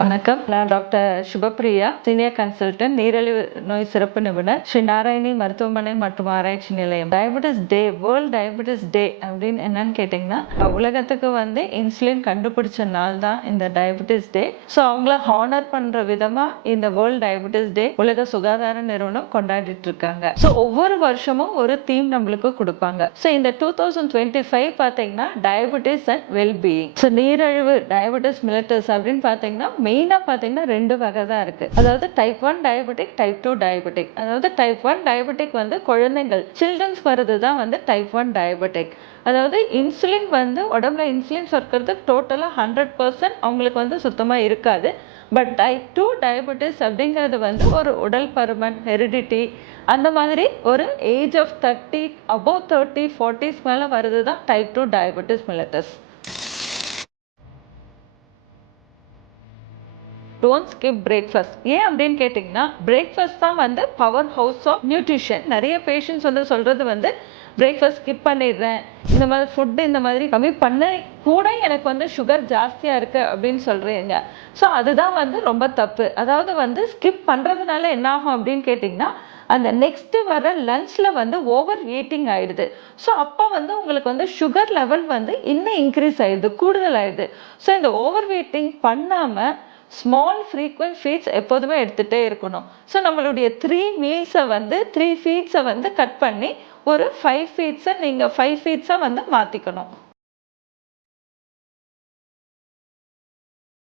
வணக்கம். நான் doctor Subhapriya, senior consultant, நீரிழிவு நோய் சிறப்பு நிபுணர், ஸ்ரீ நாராயணி மருத்துவமனை மற்றும் ஆராய்ச்சி நிலையம். டயபெட்டிஸ் டே, வேர்ல்ட் டயபெட்டிஸ் டே அப்படின்னு என்னன்னு கேட்டிங்கன்னா, உலகத்துக்கு இன்சுலின் கண்டுபிடிச்ச நாள் தான் இந்த டயபெட்டிஸ் டே. ஸோ அவங்கள ஹானர் பண்ற விதமா இந்த வேர்ல்ட் டயபெட்டிஸ் டே உலக சுகாதார நிறுவனம் கொண்டாடிட்டு இருக்காங்க. ஸோ ஒவ்வொரு வருஷமும் ஒரு தீம் நம்மளுக்கு கொடுப்பாங்க. ஸோ இந்த 2025 பார்த்தீங்கன்னா டயபெட்டிஸ் அண்ட் வெல்பீயிங். ஸோ நீரிழிவு டயபெட்டிஸ் மிலிட்டஸ் அப்படின்னு பார்த்தீங்கன்னா மெயினாக பார்த்தீங்கன்னா 2 வகை தான் இருக்குது. அதாவது டைப் 1 டயபெட்டிக், டைப் 2 டயபெட்டிக். அதாவது டைப் 1 டயபெட்டிக் குழந்தைகள் சில்ட்ரன்ஸ் வருது தான் டைப் 1 டயபெட்டிக். அதாவது இன்சுலின் உடம்புல இன்சுலின் சுரக்கிறது டோட்டலாக 100% அவங்களுக்கு சுத்தமாக இருக்காது. பட் டைப் 2 டயபெட்டிஸ் அப்படிங்கிறது ஒரு உடல் பருமன், ஹெரிடிட்டி, அந்த மாதிரி ஒரு ஏஜ் ஆஃப் 30, அபோவ் 30, 40s மேலே வருது தான் type 2 diabetes mellitus. Don't skip breakfast. ஏன் அப்படின்னு கேட்டிங்கன்னா, பிரேக்ஃபாஸ்ட் தான் பவர் ஹவுஸ் ஆஃப் நியூட்ரிஷன். நிறைய பேஷண்ட்ஸ் சொல்கிறது பிரேக்ஃபாஸ்ட் ஸ்கிப் பண்ணிடுறேன், இந்த மாதிரி ஃபுட்டு இந்த மாதிரி கம்மி பண்ண கூட எனக்கு சுகர் ஜாஸ்தியாக இருக்குது அப்படின்னு சொல்கிறீங்க. ஸோ அதுதான் ரொம்ப தப்பு. அதாவது ஸ்கிப் பண்ணுறதுனால என்ன ஆகும் அப்படின்னு கேட்டிங்கன்னா, அந்த நெக்ஸ்ட்டு வர லஞ்சில் ஓவர் ஈட்டிங் ஆகிடுது. ஸோ அப்போ உங்களுக்கு சுகர் லெவல் இன்னும் இன்க்ரீஸ் ஆகிடுது, கூடுதல் ஆகிடுது. ஸோ இந்த ஓவர் ஈட்டிங் பண்ணாமல் ஸ்மால் ஃப்ரீக்வெண்ட் ஃபீட்ஸ் எப்போதுமே எடுத்துகிட்டே இருக்கணும். ஸோ நம்மளுடைய 3 மீல்ஸை 3 ஃபீட்ஸை கட் பண்ணி ஒரு 5 ஃபீட்ஸை நீங்கள் 5 ஃபீட்ஸாக மாற்றிக்கணும்.